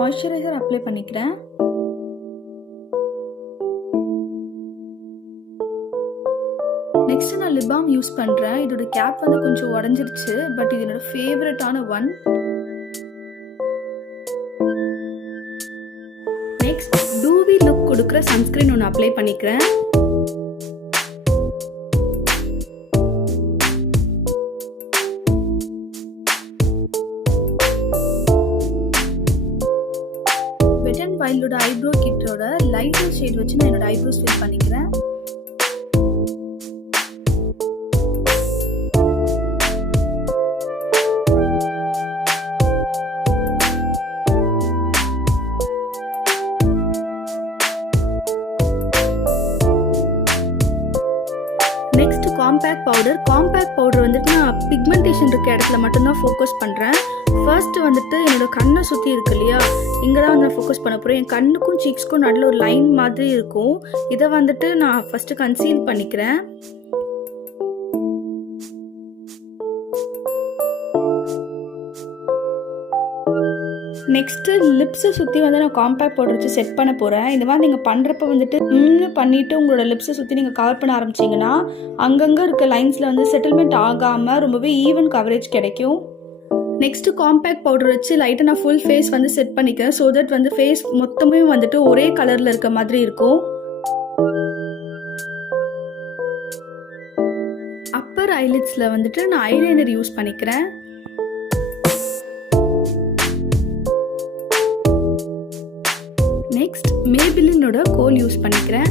Moisturiser apply பண்ணிக்கிறேன். நெக்ஸ்ட் நான் lip balm use பண்றேன். இதோட கேப் வந்து கொஞ்சம் உடைஞ்சிருச்சு, பட் இது என்னோட ஃபேவரட்டான ஒன். நெக்ஸ்ட் டூவி லுக் கொடுக்குற சன்ஸ்கிரீன் ஒன்று அப்ளை பண்ணிக்கிறேன். வெட் அண்ட் வைல்டோட ஐப்ரோ கிட்டோட லைட்டர் ஷேட் வச்சு நான் என்னோட ஐப்ரோஸ் ஃபில் பண்ணிக்கிறேன். நெக்ஸ்ட் காம்பேக்ட் பவுடர் வந்துட்டு நான் பிக்மெண்டேஷன் இருக்க இடத்துல மட்டும்தான் ஃபோக்கஸ் பண்ணுறேன். ஃபர்ஸ்ட் வந்துட்டு என்னோட கண்ணை சுற்றி இருக்கு இல்லையா, இங்கே தான் வந்து நான் ஃபோக்கஸ் பண்ண போகிறேன். என் கண்ணுக்கும் சீக்ஸ்க்கும் நடுவில் ஒரு லைன் மாதிரி இருக்கும். இதை வந்துட்டு நான் ஃபர்ஸ்ட் கன்சீல் பண்ணிக்கிறேன். நெக்ஸ்ட்டு லிப்ஸை சுற்றி வந்து நான் காம்பேக்ட் பவுடர் வச்சு செட் பண்ண போகிறேன். இந்த மாதிரி நீங்கள் பண்ணுறப்ப வந்துட்டு பண்ணிவிட்டு உங்களோட லிப்ஸை சுற்றி நீங்கள் கவர் பண்ண ஆரம்பிச்சிங்கன்னா அங்கங்கே இருக்க லைன்ஸில் வந்து செட்டில்மெண்ட் ஆகாமல் ரொம்பவே ஈவன் கவரேஜ் கிடைக்கும். நெக்ஸ்ட்டு காம்பேக்ட் பவுடர் வச்சு லைட்டாக நான் ஃபுல் ஃபேஸ் வந்து செட் பண்ணிக்கிறேன். ஸோ தட் வந்து ஃபேஸ் மொத்தமே வந்துட்டு ஒரே கலரில் இருக்க மாதிரி இருக்கும். அப்பர் ஐலிட்ஸில் வந்துட்டு நான் ஐலைனர் யூஸ் பண்ணிக்கிறேன். நெக்ஸ்ட் மேபிலினோட கோல் யூஸ் பண்ணிக்கிறேன்.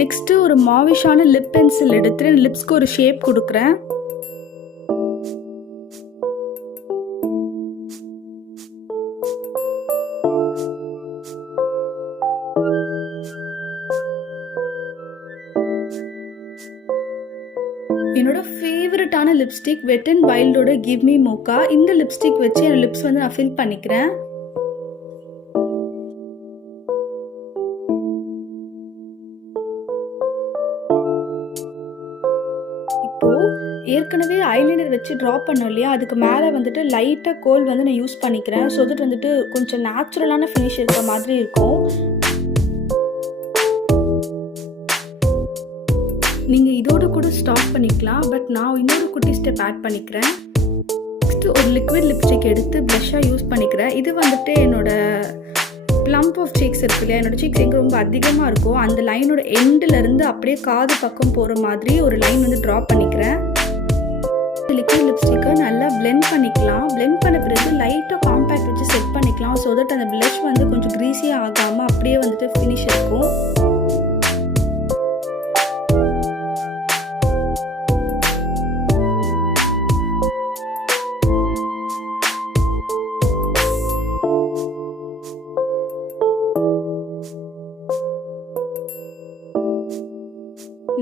நெக்ஸ்ட்டு ஒரு மாவிஷான லிப் பென்சில் எடுத்து லிப்ஸ்க்கு ஒரு ஷேப் கொடுக்குறேன். என்னோட ஃபேவரட்டான லிப்ஸ்டிக் வெட் அண்ட் வைல்டோட கிவ் மீ மோக்கா. இந்த லிப்ஸ்டிக் வச்சு என் லிப்ஸ் வந்து நான் ஃபில் பண்ணிக்கிறேன். ஏற்கனவே ஐலைனர் வச்சு ட்ரா பண்ணோம் இல்லையா, அதுக்கு மேலே வந்துட்டு லைட்டாக கோல் வந்து நான் யூஸ் பண்ணிக்கிறேன். ஸோ தட் வந்துட்டு கொஞ்சம் நேச்சுரலான ஃபினிஷ் இருக்க மாதிரி இருக்கும். நீங்கள் இதோட கூட ஸ்டாப் பண்ணிக்கலாம், பட் நான் இன்னொரு குட்டி ஸ்டெப் ஆட் பண்ணிக்கிறேன். நெக்ஸ்ட்டு ஒரு லிக்விட் லிப்ஸ்டிக் எடுத்து ப்ளஷ்ஷாக யூஸ் பண்ணிக்கிறேன். இது வந்துட்டு என்னோட ப்ளம்ப் ஆஃப் சீக்ஸ் இருக்கு இல்லையா, என்னோட சீக்ஸ் எங்கே ரொம்ப அதிகமாக இருக்கும் அந்த லைனோட எண்டிலேருந்து அப்படியே காது பக்கம் போகிற மாதிரி ஒரு லைன் வந்து ட்ரா பண்ணிக்கிறேன். லிக்விட் லிப்ஸ்டிக்கை நல்லா பிளெண்ட் பண்ணிக்கலாம். பிளெண்ட் பண்ண பிறகு லைட்டாக காம்பேக்ட் வச்சு செட் பண்ணிக்கலாம். ஸோ தட் அந்த ப்ளஷ் வந்து கொஞ்சம் க்ரீஸியாக ஆகாமல் அப்படியே வந்துட்டு ஃபினிஷ் இருக்கும்.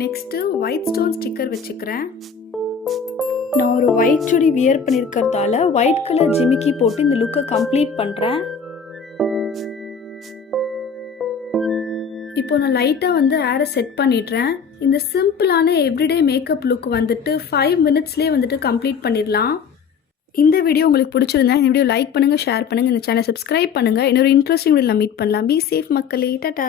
நெக்ஸ்ட்டு ஒயிட் ஸ்டோன் ஸ்டிக்கர் வச்சுக்கிறேன். நான் ஒரு ஒயிட் சுடி வியர் பண்ணியிருக்கிறதால ஒயிட் கலர் ஜிமிக்கி போட்டு இந்த லுக்கை கம்ப்ளீட் பண்ணுறேன். இப்போ நான் லைட்டாக வந்து ஏரை செட் பண்ணிடுறேன். இந்த சிம்பிளான எவ்ரிடே மேக்கப் லுக் வந்துட்டு 5 மினிட்ஸ்லேயே வந்துட்டு கம்ப்ளீட் பண்ணிடலாம். இந்த வீடியோ உங்களுக்கு பிடிச்சிருந்தா இந்த வீடியோ லைக் பண்ணுங்கள், ஷேர் பண்ணுங்கள், இந்த சேனல் சப்ஸ்கிரைப் பண்ணுங்கள். இன்னொரு இன்ட்ரெஸ்டிங் வீடியோவில் மீட் பண்ணலாம். பி சேஃப் மக்களே, டாடா.